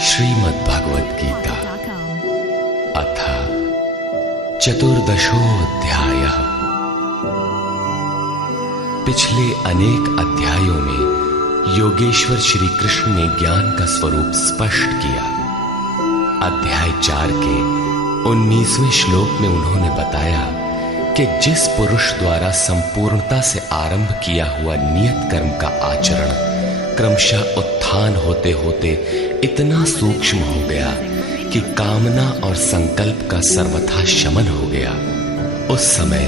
श्रीमद् भगवद गीता अथ चतुर्दशोऽध्यायः। पिछले अनेक अध्यायों में योगेश्वर श्री कृष्ण ने ज्ञान का स्वरूप स्पष्ट किया। अध्याय 4 के 19वें श्लोक में उन्होंने बताया कि जिस पुरुष द्वारा संपूर्णता से आरंभ किया हुआ नियत कर्म का आचरण क्रमशः उत्थान होते होते इतना सूक्ष्म हो गया कि कामना और संकल्प का सर्वथा शमन हो गया, उस समय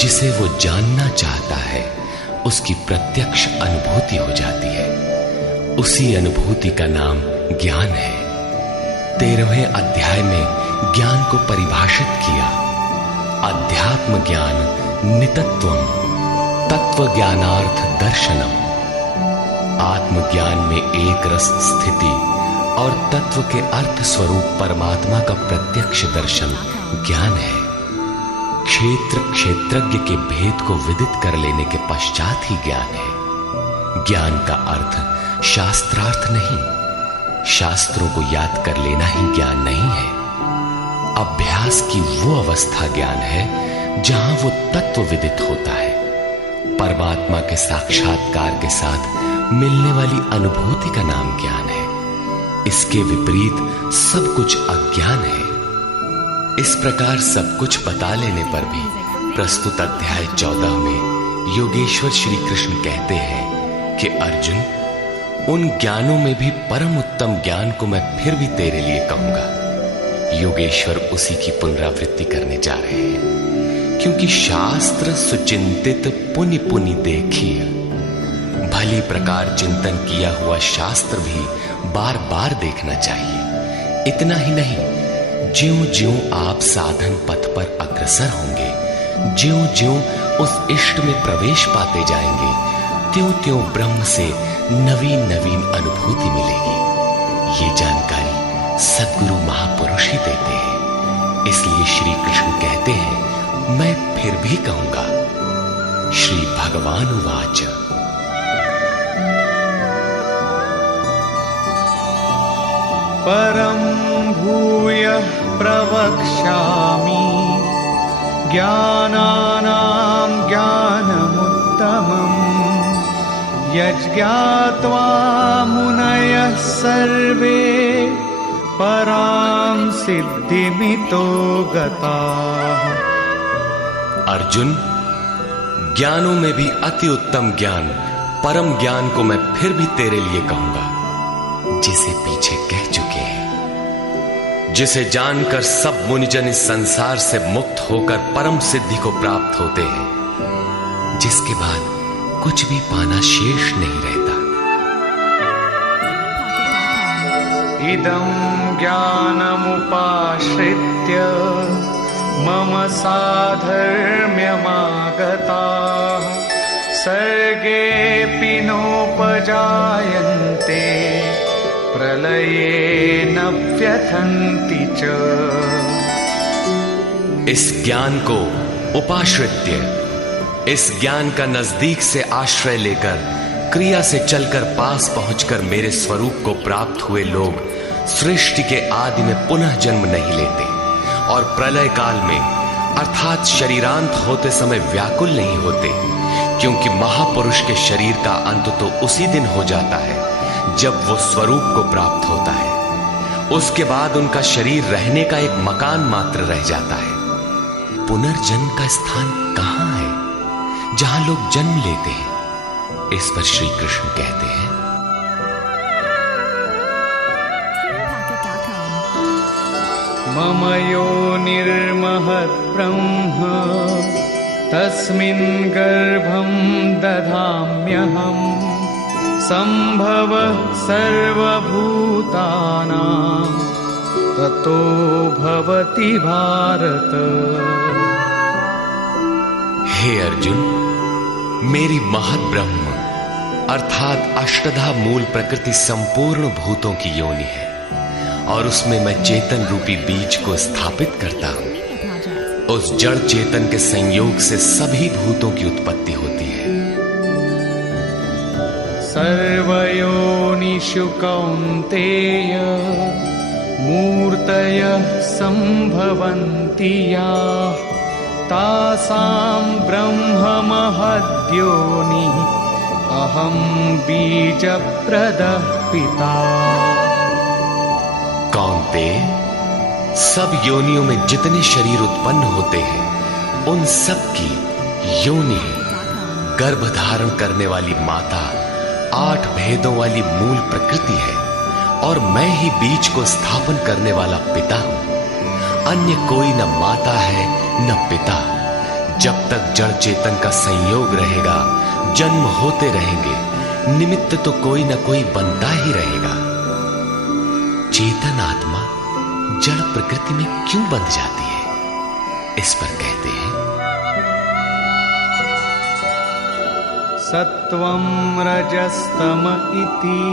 जिसे वो जानना चाहता है उसकी प्रत्यक्ष अनुभूति हो जाती है। उसी अनुभूति का नाम ज्ञान है। 13वें अध्याय में ज्ञान को परिभाषित किया। अध्यात्म ज्ञान नितत्वम तत्व ज्ञानार्थ दर्शनम। आत्मज्ञान में एक रस स्थिति और तत्व के अर्थ स्वरूप परमात्मा का प्रत्यक्ष दर्शन ज्ञान है। क्षेत्र क्षेत्रज्ञ के भेद को विदित कर लेने के पश्चात ही ज्ञान है। ज्ञान का अर्थ शास्त्रार्थ नहीं, शास्त्रों को याद कर लेना ही ज्ञान नहीं है। अभ्यास की वो अवस्था ज्ञान है जहां वो तत्व विदित होता है। परमात्मा के साक्षात्कार के साथ मिलने वाली अनुभूति का नाम ज्ञान है। इसके विपरीत सब कुछ अज्ञान है। इस प्रकार सब कुछ बता लेने पर भी प्रस्तुत अध्याय 14 में योगेश्वर श्री कृष्ण कहते हैं कि अर्जुन, उन ज्ञानों में भी परम उत्तम ज्ञान को मैं फिर भी तेरे लिए कहूंगा। योगेश्वर उसी की पुनरावृत्ति करने जा रहे हैं, क्योंकि शास्त्र सुचिंतित पुनि पुनि देखिए। भली प्रकार चिंतन किया हुआ शास्त्र भी बार बार देखना चाहिए। इतना ही नहीं, ज्यों ज्यों आप साधन पथ पर अग्रसर होंगे, ज्यों ज्यों उस इष्ट में प्रवेश पाते जाएंगे, त्यों त्यों ब्रह्म से नवीन नवीन अनुभूति मिलेगी। ये जानकारी सद्गुरु महापुरुष ही देते हैं। इसलिए श्री कृष्ण कहते हैं, मैं फिर भी कहूंगा। श्री भगवान उवाच। परं भूयः प्रवक्ष्यामि ज्ञानानां ज्ञानमुत्तमम् यज्ञात्वा मुनयः सर्वे परां सिद्धिमितो गताः। अर्जुन, ज्ञानों में भी अति उत्तम ज्ञान परम ज्ञान को मैं फिर भी तेरे लिए कहूंगा, जिसे पीछे कह चुके हैं। जिसे जानकर सब मुनिजन इस संसार से मुक्त होकर परम सिद्धि को प्राप्त होते हैं, जिसके बाद कुछ भी पाना शेष नहीं रहता। इदं ज्ञानमुपाश्रित्य मम साधर्म्यमागताः सर्गेऽपि नोपजायन्ते प्रलये न व्यथन्ति च। इस ज्ञान को उपाश्रित्य, इस ज्ञान का नजदीक से आश्रय लेकर क्रिया से चलकर पास पहुंचकर मेरे स्वरूप को प्राप्त हुए लोग सृष्टि के आदि में पुनः जन्म नहीं लेते और प्रलय काल में अर्थात शरीरांत होते समय व्याकुल नहीं होते, क्योंकि महापुरुष के शरीर का अंत तो उसी दिन हो जाता है जब वो स्वरूप को प्राप्त होता है। उसके बाद उनका शरीर रहने का एक मकान मात्र रह जाता है। पुनर्जन्म का स्थान कहां है जहां लोग जन्म लेते हैं? इस पर श्री कृष्ण कहते हैं, मम योनिर्महद् ब्रह्म तस्मिन् गर्भं दधाम्यहम् सम्भवः सर्वभूतानां ततो भवति भारत। हे अर्जुन, मेरी महत् ब्रह्म अर्थात अष्टधा मूल प्रकृति संपूर्ण भूतों की योनि है और उसमें मैं चेतन रूपी बीज को स्थापित करता हूं। उस जड़ चेतन के संयोग से सभी भूतों की उत्पत्ति होती है। सर्वयोनिषु योनिषु कौन्तेय मूर्तयः सम्भवन्ति याः तासां ब्रह्ममहद्योनिः अहं बीजप्रदः पिता। कौन्तेय, सब योनियों में जितने शरीर उत्पन्न होते हैं उन सब की योनि गर्भ धारण करने वाली माता 8 भेदों वाली मूल प्रकृति है और मैं ही बीज को स्थापन करने वाला पिता हूं। अन्य कोई न माता है न पिता। जब तक जड़ चेतन का संयोग रहेगा जन्म होते रहेंगे, निमित्त तो कोई न कोई बनता ही रहेगा। चेतन आत्मा जड़ प्रकृति में क्यों बंध जाती है? इस पर कहते हैं सत्वं रजस्तम इति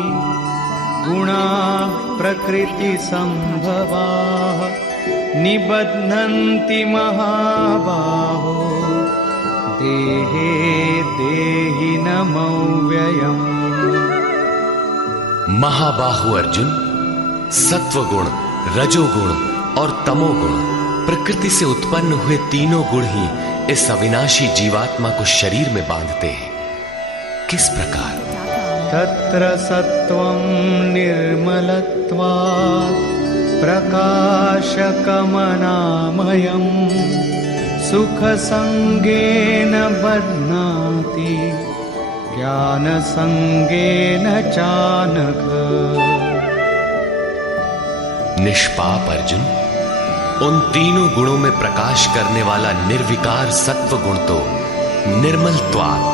गुणाः प्रकृति संभवाः निबध्नन्ति महाबाहो देहे देहिनमव्ययम्। महाबाहु अर्जुन, सत्वगुण, रजोगुण और तमोगुण प्रकृति से उत्पन्न हुए तीनों गुण ही इस अविनाशी जीवात्मा को शरीर में बांधते हैं। किस प्रकार? तत्र सत्वं निर्मलत्वात् प्रकाशकमनामयम् सुखसंगेन बध्नाति ज्ञानसंगेन चानघ। निष्पाप अर्जुन, उन तीनों गुणों में प्रकाश करने वाला निर्विकार सत्व गुण तो निर्मलत्वात्,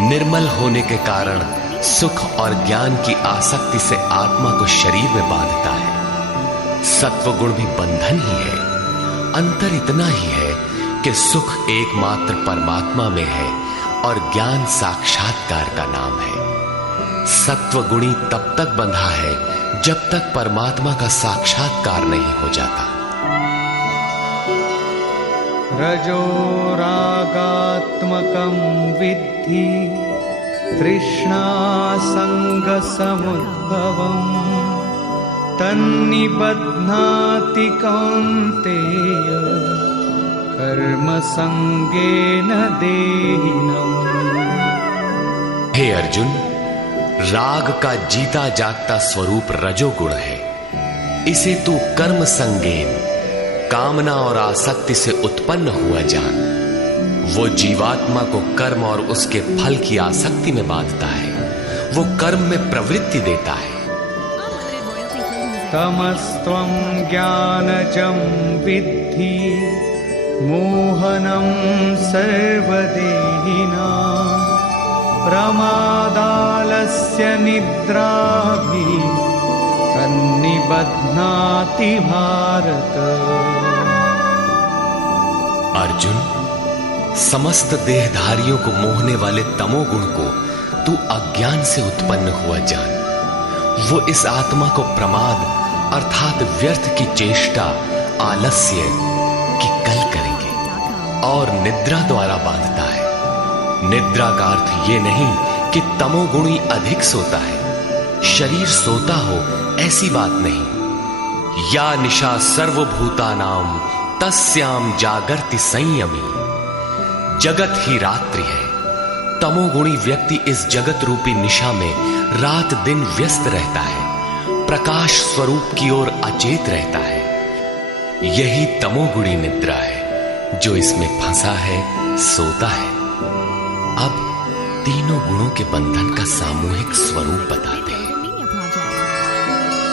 निर्मल होने के कारण सुख और ज्ञान की आसक्ति से आत्मा को शरीर में बांधता है। सत्व गुण भी बंधन ही है। अंतर इतना ही है कि सुख एकमात्र परमात्मा में है और ज्ञान साक्षात्कार का नाम है। सत्व गुणी तब तक बंधा है जब तक परमात्मा का साक्षात्कार नहीं हो जाता। रजो रागात्मकं विद्धि तृष्णासंगसमुद्भवम् तन्निबध्नाति कौन्तेय कर्मसंगेन देहिनम्। हे अर्जुन, राग का जीता जागता स्वरूप रजोगुण है। इसे तू कर्म संगेन, कामना और आसक्ति से उत्पन्न हुआ जान। वो जीवात्मा को कर्म और उसके फल की आसक्ति में बांधता है, वो कर्म में प्रवृत्ति देता है। तमस्त्वं ज्ञानजं विद्धि मोहनं सर्वदेहिनां प्रमादालस्य निद्राभिः तन्निबध्नाति भारत। अर्जुन, समस्त देहधारियों को मोहने वाले तमोगुण को तू अज्ञान से उत्पन्न हुआ जान। वो इस आत्मा को प्रमाद अर्थात व्यर्थ की चेष्टा, आलस्य की कल करेंगे और निद्रा द्वारा बांधता है। निद्रा का अर्थ ये नहीं कि तमोगुणी अधिक सोता है, शरीर सोता हो ऐसी बात नहीं। या निशा सर्वभूतानां तस्याम जागर्ति संयमी। जगत ही रात्रि है। तमोगुणी व्यक्ति इस जगत रूपी निशा में रात दिन व्यस्त रहता है, प्रकाश स्वरूप की ओर अचेत रहता है। यही तमोगुणी निद्रा है। जो इसमें फंसा है सोता है। अब तीनों गुणों के बंधन का सामूहिक स्वरूप बताते हैं।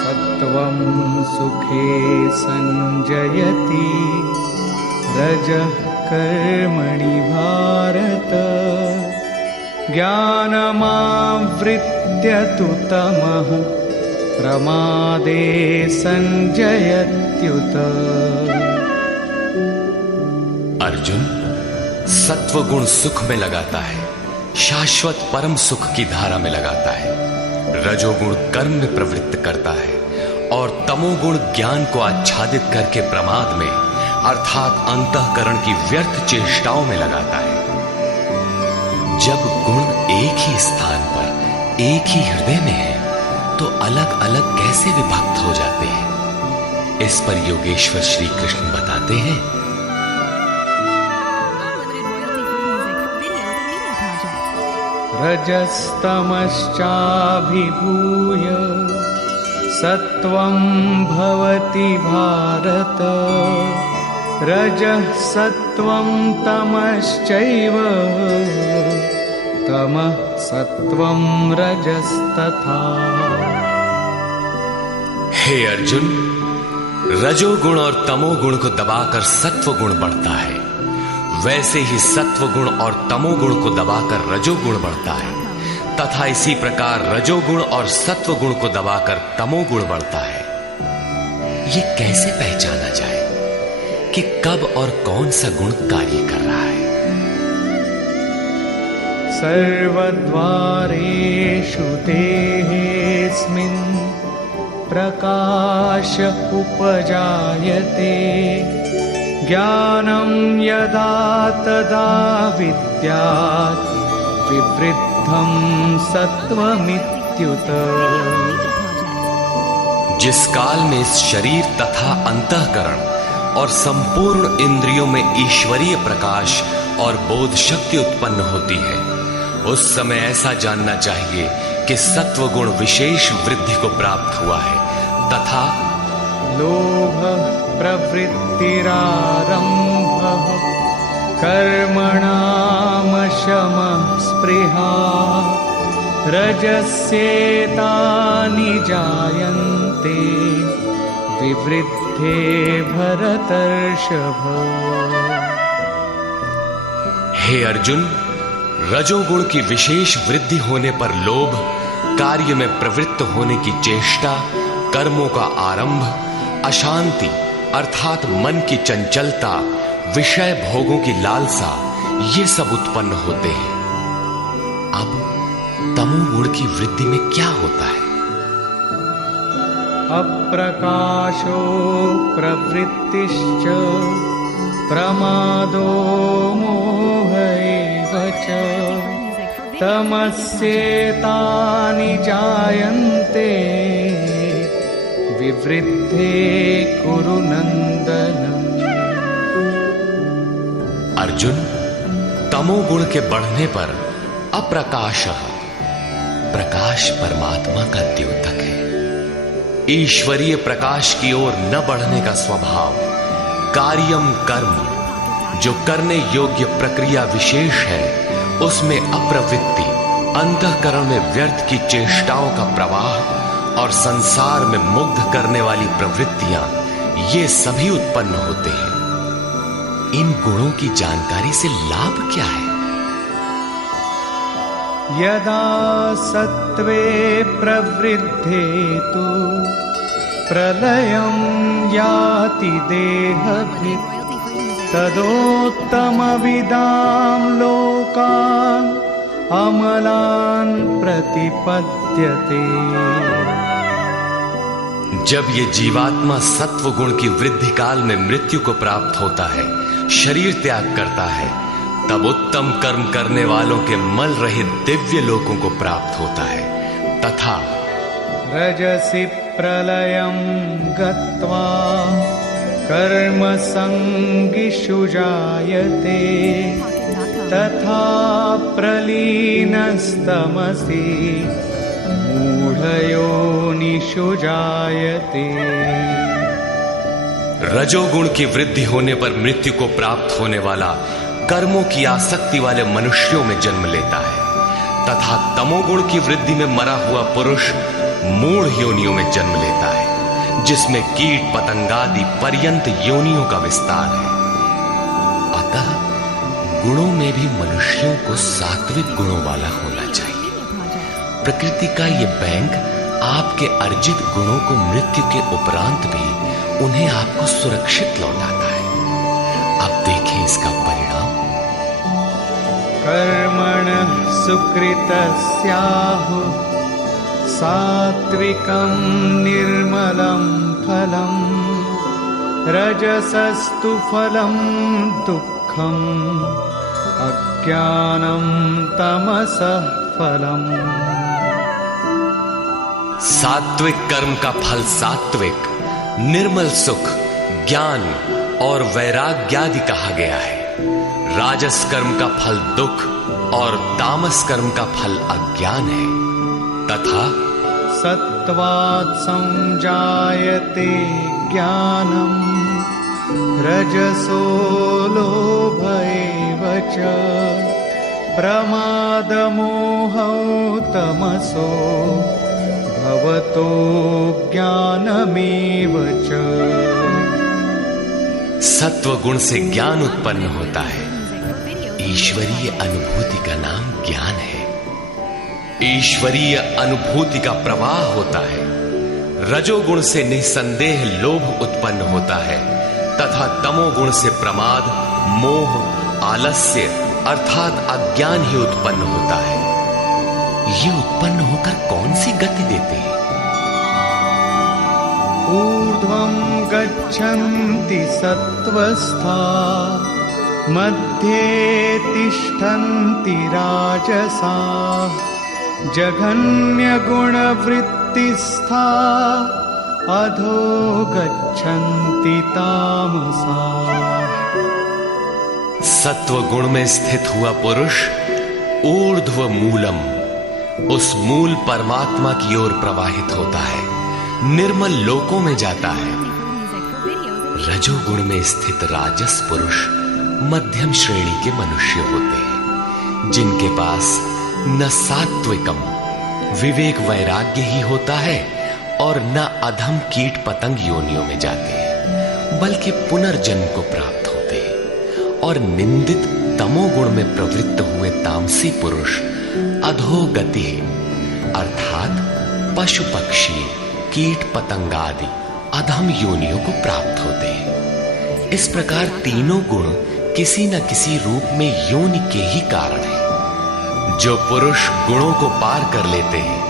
सत्वं सुखे संजयति रजः कर्मणि भारत ज्ञानमावृत्य तु तमः प्रमादे संजयत्युत। अर्जुन, सत्वगुण सुख में लगाता है, शाश्वत परम सुख की धारा में लगाता है। रजोगुण कर्म में प्रवृत्त करता है और तमोगुण ज्ञान को आच्छादित करके प्रमाद में अर्थात अंतःकरण की व्यर्थ चेष्टाओं में लगाता है। जब गुण एक ही स्थान पर एक ही हृदय में है तो अलग अलग कैसे विभक्त हो जाते हैं? इस पर योगेश्वर श्री कृष्ण बताते हैं, रजस्तमश्चाभिभूय सत्वं भवति भारत, रजः सत्वं तमश्चैव तमः सत्वं रजस्तथा। हे अर्जुन, रजोगुण और तमोगुण को दबाकर सत्व गुण बढ़ता है, वैसे ही सत्व गुण और तमोगुण को दबाकर रजोगुण बढ़ता है, तथा इसी प्रकार रजोगुण और सत्व गुण को दबाकर तमोगुण बढ़ता है। ये कैसे पहचाना जाए कि कब और कौन सा गुण कार्य कर रहा है? सर्वद्वारेषु देहेऽस्मिन् प्रकाश उपजायते, ज्ञानं यदा तदा विद्यात् विवृद्धं सत्वमित्युत। जिस काल में इस शरीर तथा अंतःकरण और संपूर्ण इंद्रियों में ईश्वरीय प्रकाश और बोध शक्ति उत्पन्न होती है, उस समय ऐसा जानना चाहिए कि सत्व गुण विशेष वृद्धि को प्राप्त हुआ है, तथा लोभ प्रवृत्तिरारम्भः कर्मणामशमः स्पृहा, रजस्येतानि जायन्ते विवृद्धे भरतर्षभ। हे अर्जुन, रजोगुण की विशेष वृद्धि होने पर लोभ, कार्य में प्रवृत्त होने की चेष्टा, कर्मों का आरंभ, अशांति अर्थात मन की चंचलता, विषय भोगों की लालसा, ये सब उत्पन्न होते हैं। अब तमोगुण की वृद्धि में क्या होता है? अप्रकाशो प्रवृत्तिश्च प्रमादो मोह एव च, तमस्येतानि जायन्ते विवृद्धे कुरु नंदन। अर्जुन, तमोगुण के बढ़ने पर अप्रकाशः, प्रकाश परमात्मा का द्योतक है। ईश्वरीय प्रकाश की ओर न बढ़ने का स्वभाव, कार्यम कर्म, जो करने योग्य प्रक्रिया विशेष है, उसमें अप्रवृत्ति, अंतःकरण में व्यर्थ की चेष्टाओं का प्रवाह और संसार में मुग्ध करने वाली प्रवृत्तियां, ये सभी उत्पन्न होते हैं। इन गुणों की जानकारी से लाभ क्या है? यदा सत्वे प्रवृद्धे तु प्रलयं याति देहभृत्, तदोत्तमविदां लोकान् अमलान् प्रतिपद्यते। जब ये जीवात्मा सत्व गुण की वृद्धि काल में मृत्यु को प्राप्त होता है, शरीर त्याग करता है, तब उत्तम कर्म करने वालों के मल रहित दिव्य लोकों को प्राप्त होता है, तथा रजसि प्रलयं गत्वा कर्म संगिषु जायते, तथा प्रलीनस्तमसि मूढ़योनिषु जायते। रजोगुण की वृद्धि होने पर मृत्यु को प्राप्त होने वाला कर्मों की आसक्ति वाले मनुष्यों में जन्म लेता है, तथा तमोगुण की वृद्धि में मरा हुआ पुरुष मूढ़ योनियों में जन्म लेता है, जिसमें कीट पतंगादि पर्यंत योनियों का विस्तार है। अतः गुणों में भी मनुष्यों को सात्विक गुणों वाला होना चाहिए। प्रकृति का ये बैंक आपके अर्जित गुणों को मृत्यु के उपरांत भी उन्हें आपको सुरक्षित लौटाता है। अब देखें इसका परिणाम। कर्मणः सुकृतस्याहु सात्विकं निर्मलं फलम्, रजसस्तु फलं दुःखम्, अज्ञानं तमसः फलम्। सात्विक कर्म का फल सात्विक, निर्मल सुख, ज्ञान और वैराग्यादि कहा गया है। राजस कर्म का फल दुख और तामस कर्म का फल अज्ञान है। तथा सत्वात् संजायते ज्ञानम् रजसो लोभ एव च प्रमादमोहौ तमसो भवतो ज्ञानमेव च। सत्व गुण से ज्ञान उत्पन्न होता है। ईश्वरीय अनुभूति का नाम ज्ञान है। ईश्वरीय अनुभूति का प्रवाह होता है। रजोगुण से निसंदेह लोभ उत्पन्न होता है तथा तमोगुण से प्रमाद, मोह, आलस्य अर्थात अज्ञान ही उत्पन्न होता है। ये उत्पन्न होकर कौन सी गति देते हैं? ऊर्ध्वं गच्छन्ति सत्त्वस्था मध्ये तिष्ठन्ति राजसा जघन्यगुणवृत्तिस्था अधो गच्छन्ति तामसा। सत्व गुण में स्थित हुआ पुरुष ऊर्ध्व मूलम, उस मूल परमात्मा की ओर प्रवाहित होता है, निर्मल लोकों में जाता है। रजोगुण में स्थित राजस पुरुष मध्यम श्रेणी के मनुष्य होते हैं, जिनके पास न सात्विकम विवेक वैराग्य ही होता है और न अधम कीट पतंग योनियों में जाते हैं, बल्कि पुनर्जन्म को प्राप्त होते हैं। और निंदित तमोगुण में प्रवृत्त हुए तामसी पुरुष अधोगति अर्थात पशु पक्षी, कीट पतंगादि अधम योनियों को प्राप्त होते हैं। इस प्रकार तीनों गुण किसी न किसी रूप में योनि के ही कारण है। जो पुरुष गुणों को पार कर लेते हैं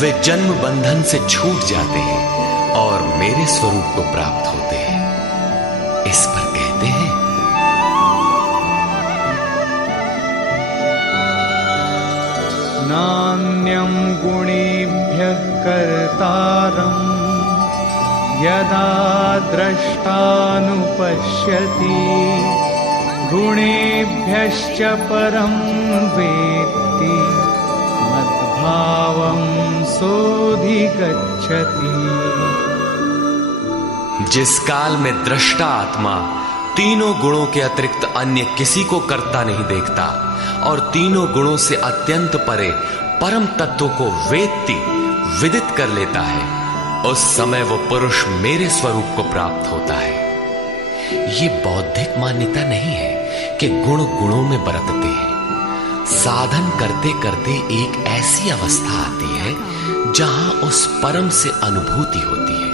वे जन्म बंधन से छूट जाते हैं और मेरे स्वरूप को प्राप्त होते हैं। इस पर कहते हैं नान्यं गुणेभ्यः कर्तारं यदा द्रष्टानुपश्यति गुणेभ्यश्च परं वेत्ति मद्भावं सोऽधिगच्छति। जिस काल में दृष्टा आत्मा तीनों गुणों के अतिरिक्त अन्य किसी को करता नहीं देखता और तीनों गुणों से अत्यंत परे परम तत्व को वेत्ति विदित कर लेता है, उस समय वो पुरुष मेरे स्वरूप को प्राप्त होता है। ये बौद्धिक मान्यता नहीं है कि गुण गुणों में बरतते हैं। साधन करते करते एक ऐसी अवस्था आती है जहां उस परम से अनुभूति होती है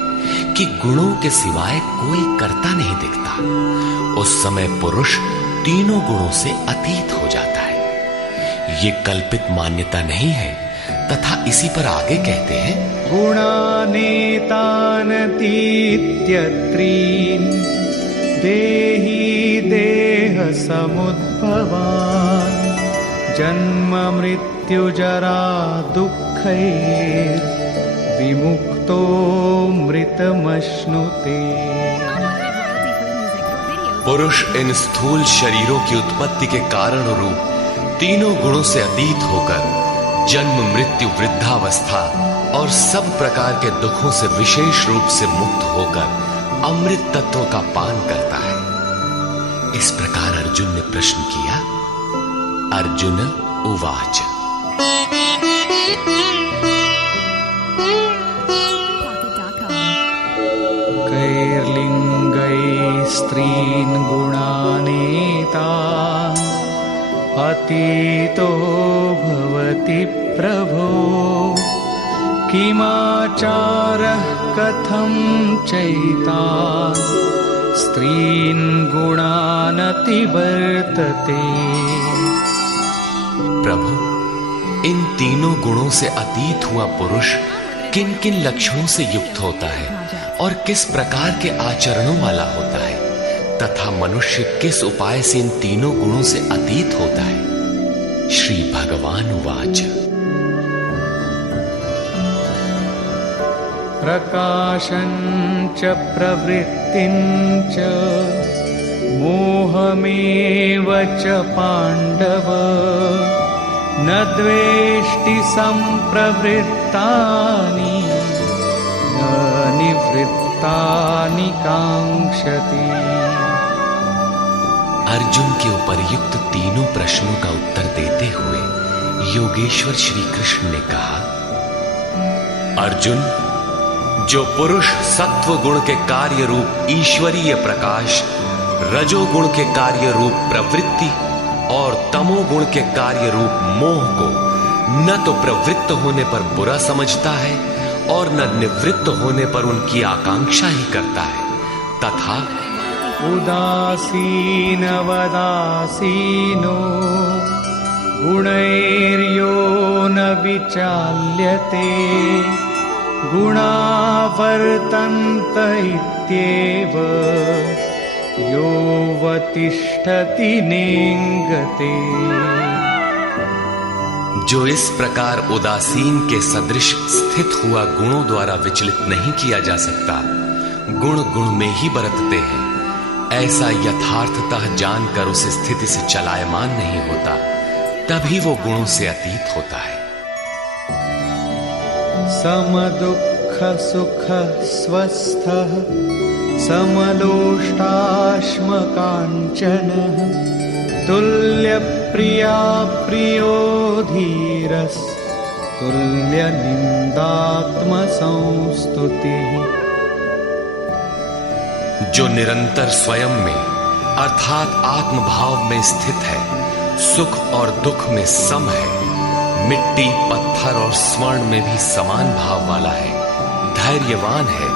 कि गुणों के सिवाय कोई करता नहीं दिखता। उस समय पुरुष तीनों गुणों से अतीत हो जाता है। ये कल्पित मान्यता नहीं है। तथा इसी पर आगे कहते हैं गुणानेतानतीत्यत्रीन् देहि देह समुद्भवान् जन्म मृत्यु जरा दुःखैर् विमुक्तो मृतमश्नुते। पुरुष इन स्थूल शरीरों की उत्पत्ति के कारण रूप तीनों गुणों से अतीत होकर जन्म मृत्यु वृद्धावस्था और सब प्रकार के दुखों से विशेष रूप से मुक्त होकर अमृत तत्व का पान करता है। इस प्रकार अर्जुन ने प्रश्न किया। अर्जुन उवाच कैर्लिङ्गैः स्त्रीन् गुणानेतान् अतीतो भवति प्रभो किमाचारः कथं चैतान् स्त्रीन् गुणानतिवर्तते। प्रभु, इन तीनों गुणों से अतीत हुआ पुरुष किन किन लक्षणों से युक्त होता है और किस प्रकार के आचरणों वाला होता है तथा मनुष्य किस उपाय से इन तीनों गुणों से अतीत होता है। श्री भगवान उवाच प्रकाशं च प्रवृत्तिं च मोहमेव च पाण्डव न द्वेष्टि सम्प्रवृत्तानि न निवृत्तानि काङ्क्षति। अर्जुन के उपर्युक्त तीनों प्रश्नों का उत्तर देते हुए योगेश्वर श्री कृष्ण ने कहा, अर्जुन, जो पुरुष सत्व गुण के कार्य रूप ईश्वरीय प्रकाश, रजोगुण के कार्य रूप प्रवृत्ति और तमोगुण के कार्य रूप मोह को न तो प्रवृत्त होने पर बुरा समझता है और न निवृत्त होने पर उनकी आकांक्षा ही करता है, तथा उदासीनवदासीनो गुणैर्यो न विचाल्यते गुणा वर्तन्त इत्येव योऽवतिष्ठति नेङ्गते। जो इस प्रकार उदासीन के सदृश स्थित हुआ गुणों द्वारा विचलित नहीं किया जा सकता, गुण गुण में ही बरतते हैं, ऐसा यथार्थतः जानकर उस स्थिति से चलायमान नहीं होता, तभी वो गुणों से अतीत होता है। समदुःख सुख स्वस्थः समलोष्टाश्मकाञ्चनः तुल्यप्रिया प्रियो धीरस् तुल्यनिन्दात्मसंस्तुतिः। जो निरंतर स्वयं में अर्थात आत्मभाव में स्थित है, सुख और दुख में सम है, मिट्टी पत्थर और स्वर्ण में भी समान भाव वाला है, धैर्यवान है,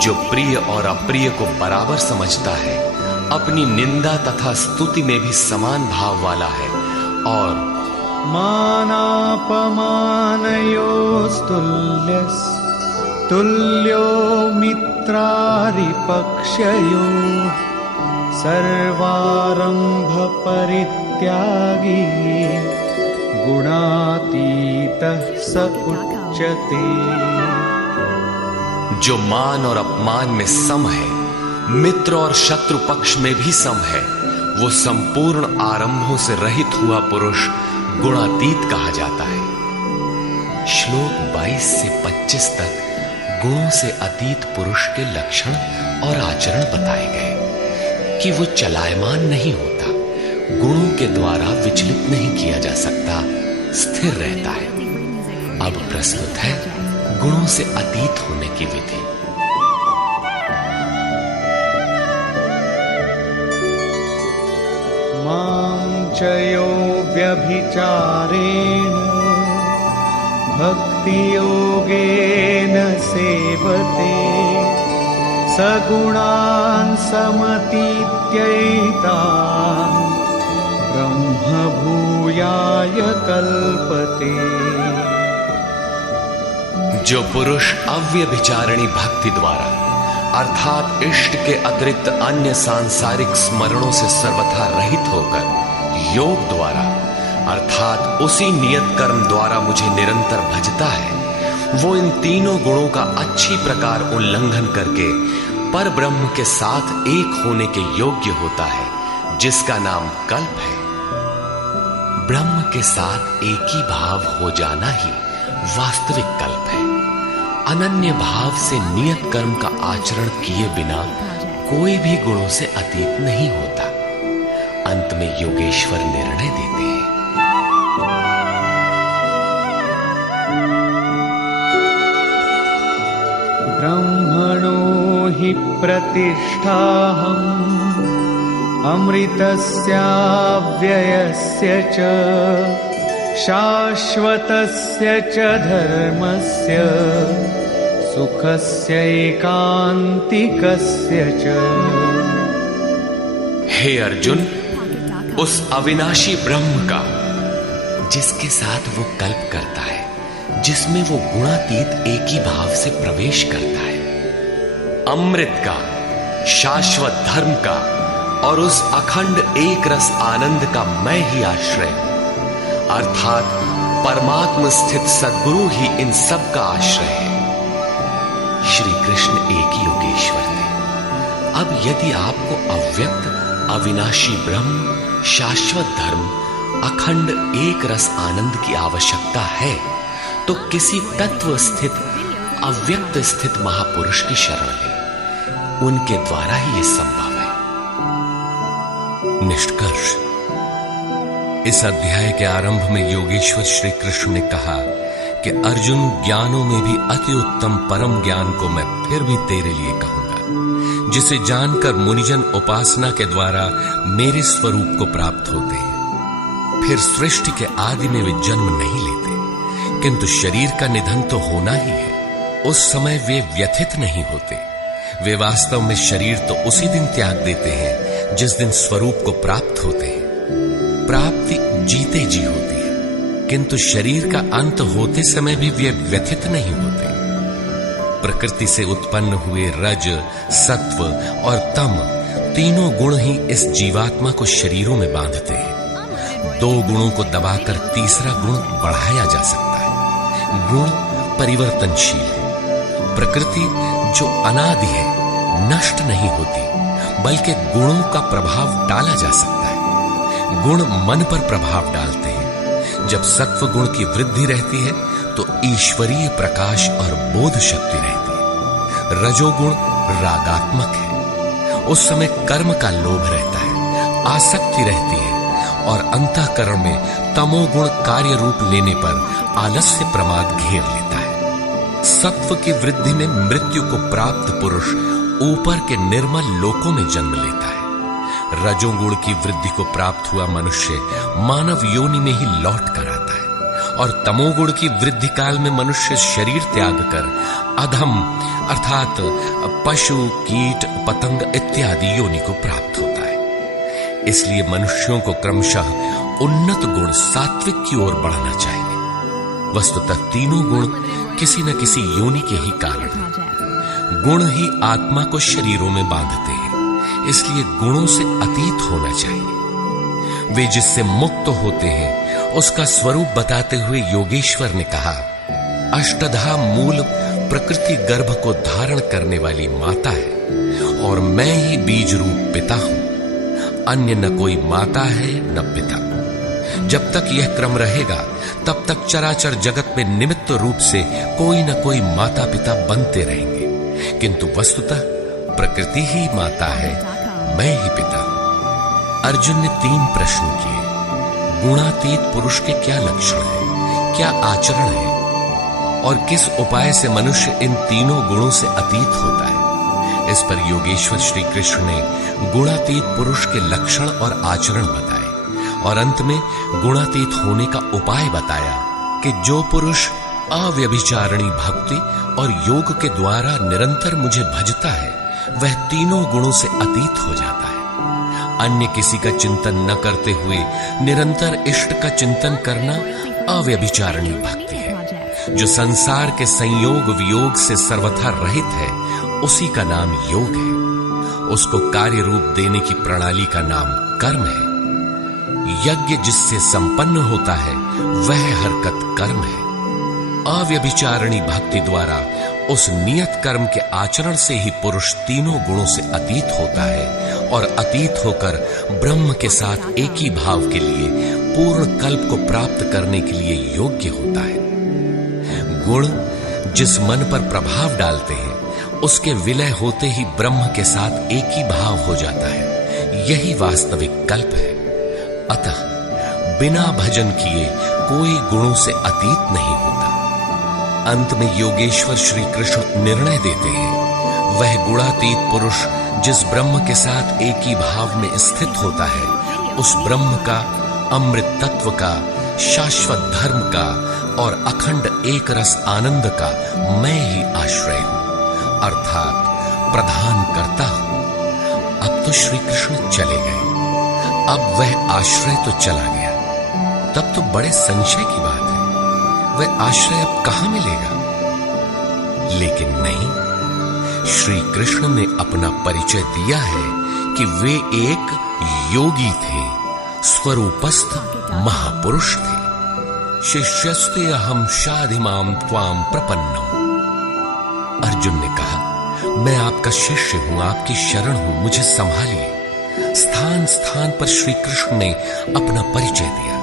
जो प्रिय और अप्रिय को बराबर समझता है, अपनी निंदा तथा स्तुति में भी समान भाव वाला है, और मानापमानयोस्तुल्यस् तुल्यो मित्रारिपक्षयो सर्वारंभ परित्यागी गुणातीतः स उच्यते। जो मान और अपमान में सम है, मित्र और शत्रु पक्ष में भी सम है, वो संपूर्ण आरंभों से रहित हुआ पुरुष गुणातीत कहा जाता है। श्लोक 22 से 25 तक गुणों से अतीत पुरुष के लक्षण और आचरण बताए गए कि वो चलायमान नहीं होता, गुणों के द्वारा विचलित नहीं किया जा सकता, स्थिर रहता है। अब प्रस्तुत है गुणों से अतीत होने की विधि। मां च यो व्यभिचारेण भक्तियोगेन सेवते सगुणान् समतीत्यैतान् ब्रह्म भूयाय कल्पते। जो पुरुष अव्यभिचारिणी भक्ति द्वारा अर्थात इष्ट के अतिरिक्त अन्य सांसारिक स्मरणों से सर्वथा रहित होकर योग द्वारा अर्थात उसी नियत कर्म द्वारा मुझे निरंतर भजता है, वो इन तीनों गुणों का अच्छी प्रकार उल्लंघन करके पर ब्रह्म के साथ एक होने के योग्य होता है, जिसका नाम कल्प है। ब्रह्म के साथ एक ही भाव हो जाना ही वास्तविक कल्प है। अनन्य भाव से नियत कर्म का आचरण किए बिना कोई भी गुणों से अतीत नहीं होता। अंत में योगेश्वर निर्णय देते हैं, ब्रह्मणो हि प्रतिष्ठाहम् अमृतस्याव्ययस्य च शाश्वतस्य च धर्मस्य सुखस्य एकांतिकस्य च। हे अर्जुन, उस अविनाशी ब्रह्म का जिसके साथ वो कल्प करता है, जिसमें वो गुणातीत एक ही भाव से प्रवेश करता है, अमृत का, शाश्वत धर्म का और उस अखंड एक रस आनंद का मैं ही आश्रय, अर्थात परमात्म स्थित सद्गुरु ही इन सब का आश्रय है। श्री कृष्ण एक योगेश्वर थे। अब यदि आपको अव्यक्त अविनाशी ब्रह्म, शाश्वत धर्म, अखंड एक रस आनंद की आवश्यकता है तो किसी तत्व स्थित अव्यक्त स्थित महापुरुष की शरण लें। उनके द्वारा ही यह संभव है। निष्कर्ष, इस अध्याय के आरंभ में योगेश्वर श्री कृष्ण ने कहा कि अर्जुन, ज्ञानों में भी अति उत्तम परम ज्ञान को मैं फिर भी तेरे लिए कहूंगा, जिसे जानकर मुनिजन उपासना के द्वारा मेरे स्वरूप को प्राप्त होते हैं। फिर सृष्टि के आदि में वे जन्म नहीं लेते, किंतु शरीर का निधन तो होना ही है। उस समय वे व्यथित नहीं होते। वे वास्तव में शरीर तो उसी दिन त्याग देते हैं जिस दिन स्वरूप को प्राप्त होते हैं। प्राप्ति जीते जी होती है, किंतु शरीर का अंत होते समय भी वे व्यथित नहीं होते। प्रकृति से उत्पन्न हुए रज, सत्व और तम तीनों गुण ही इस जीवात्मा को शरीरों में बांधते हैं। दो गुणों को दबाकर तीसरा गुण बढ़ाया जा सकता है। गुण परिवर्तनशील है। प्रकृति जो अनादि है, नष्ट नहीं होती, बल्कि गुणों का प्रभाव डाला जा सकता है। गुण मन पर प्रभाव डालते हैं। जब सत्व गुण की वृद्धि रहती है तो ईश्वरीय प्रकाश और बोध शक्ति रहती है। रजोगुण रागात्मक है। उस समय कर्म का लोभ रहता है, आसक्ति रहती है, और अंतःकरण में तमोगुण कार्य रूप लेने पर आलस्य प्रमाद घेर लेता है। सत्व की वृद्धि में मृत्यु को प्राप्त पुरुष ऊपर के निर्मल लोकों में जन्म लेता है। रजोगुण की वृद्धि को प्राप्त हुआ मनुष्य मानव योनि में ही लौट कर आता है, और तमोगुण की वृद्धि काल में मनुष्य शरीर त्याग कर अधम अर्थात पशु, कीट, पतंग इत्यादि योनि को प्राप्त होता है। इसलिए मनुष्यों को क्रमशः उन्नत गुण सात्विक की ओर बढ़ना चाहिए। वस्तुतः तीनों गुण किसी न किसी योनि के ही कारण हैं। गुण ही आत्मा को शरीरों में बांधते हैं, इसलिए गुणों से अतीत होना चाहिए। वे जिससे मुक्त होते हैं उसका स्वरूप बताते हुए योगेश्वर ने कहा, अष्टधा मूल प्रकृति गर्भ को धारण करने वाली माता है, और मैं ही बीज रूप पिता हूं। अन्य न कोई माता है न पिता। जब तक यह क्रम रहेगा तब तक चराचर जगत में निमित्त रूप से कोई न कोई माता पिता बनते रहेंगे, किंतु वस्तुतः प्रकृति ही माता है, मैं ही पिता। अर्जुन ने 3 प्रश्न किए। गुणातीत पुरुष के क्या लक्षण है, क्या आचरण है, और किस उपाय से मनुष्य इन तीनों गुणों से अतीत होता है। इस पर योगेश्वर श्री कृष्ण ने गुणातीत पुरुष के लक्षण और आचरण बताए, और अंत में गुणातीत होने का उपाय बताया कि जो पुरुष अव्यभिचारिणी भक्ति और योग के द्वारा निरंतर मुझे भजता है, वह तीनों गुणों से अतीत हो जाता है। अन्य किसी का चिंतन न करते हुए निरंतर इष्ट का चिंतन करना अव्यभिचारिणी भक्ति है। जो संसार के संयोग वियोग से सर्वथा रहित है, उसी का नाम योग है। उसको कार्य रूप देने की प्रणाली का नाम कर्म है। यज्ञ जिससे संपन्न होता है वह हरकत कर्म है। अव्यभिचारिणी भक्ति द्वारा उस नियत कर्म के आचरण से ही पुरुष तीनों गुणों से अतीत होता है, और अतीत होकर ब्रह्म के साथ एक ही भाव के लिए पूर्ण कल्प को प्राप्त करने के लिए योग्य होता है। गुण जिस मन पर प्रभाव डालते हैं उसके विलय होते ही ब्रह्म के साथ एक ही भाव हो जाता है। यही वास्तविक कल्प है। अतः बिना भजन किए कोई गुणों से अतीत नहीं होता। अंत में योगेश्वर श्री कृष्ण निर्णय देते हैं, वह गुणातीत पुरुष जिस ब्रह्म के साथ एक ही भाव में स्थित होता है, उस ब्रह्म का, अमृत तत्व का, शाश्वत धर्म का और अखंड एक रस आनंद का मैं ही आश्रय हूं, अर्थात प्रदान करता हूं। अब तो श्री कृष्ण चले गए। अब वह आश्रय तो चला गया, तब तो बड़े संशय की बात है, वह आश्रय अब कहां मिलेगा। लेकिन नहीं, श्री कृष्ण ने अपना परिचय दिया है कि वे एक योगी थे, स्वरूपस्थ महापुरुष थे। शिष्यस्ते अहम शाधिमाम त्वाम प्रपन्नम। अर्जुन ने कहा, मैं आपका शिष्य हूं, आपकी शरण हूं, मुझे संभालिए। स्थान स्थान पर श्री कृष्ण ने अपना परिचय दिया,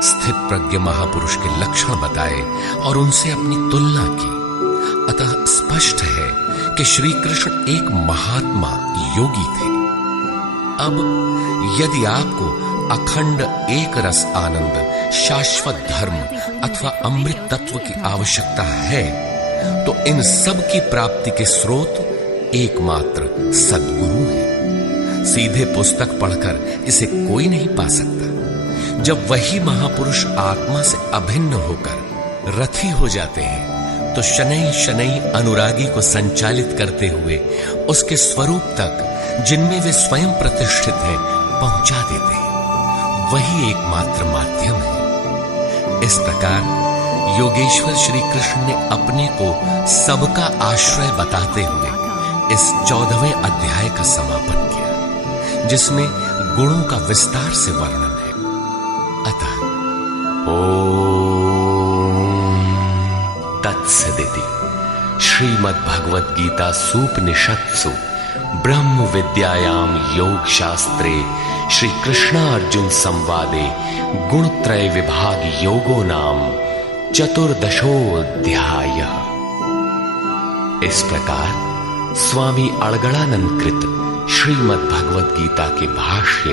स्थित प्रज्ञ महापुरुष के लक्षण बताए और उनसे अपनी तुलना की। अतः स्पष्ट है कि श्री कृष्ण एक महात्मा योगी थे। अब यदि आपको अखंड एक रस आनंद, शाश्वत धर्म अथवा अमृत तत्व की आवश्यकता है, तो इन सब की प्राप्ति के स्रोत एकमात्र सद्गुरु है। सीधे पुस्तक पढ़कर इसे कोई नहीं पा सकता। जब वही महापुरुष आत्मा से अभिन्न होकर रथी हो जाते हैं, तो शनैः शनैः अनुरागी को संचालित करते हुए उसके स्वरूप तक, जिनमें वे स्वयं प्रतिष्ठित हैं, पहुंचा देते हैं। वही एकमात्र माध्यम है। इस प्रकार योगेश्वर श्री कृष्ण ने अपने को सबका आश्रय बताते हुए इस 14वें अध्याय का समापन किया, जिसमें गुणों का विस्तार से वर्णन है। अतः ओम तत्सदिति श्रीमद् भगवद गीता सूपनिषत्सु ब्रह्म विद्यायाम योग शास्त्रे श्री कृष्णार्जुन संवादे गुणत्रय विभाग योगो नाम चतुर्दशोऽध्यायः। इस प्रकार स्वामी अड़गड़ानंद कृत श्रीमद् भगवद गीता के भाष्य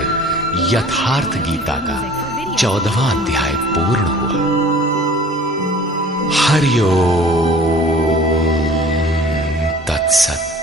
यथार्थ गीता का 14वां अध्याय पूर्ण हुआ। हरि ओम तत्सत्।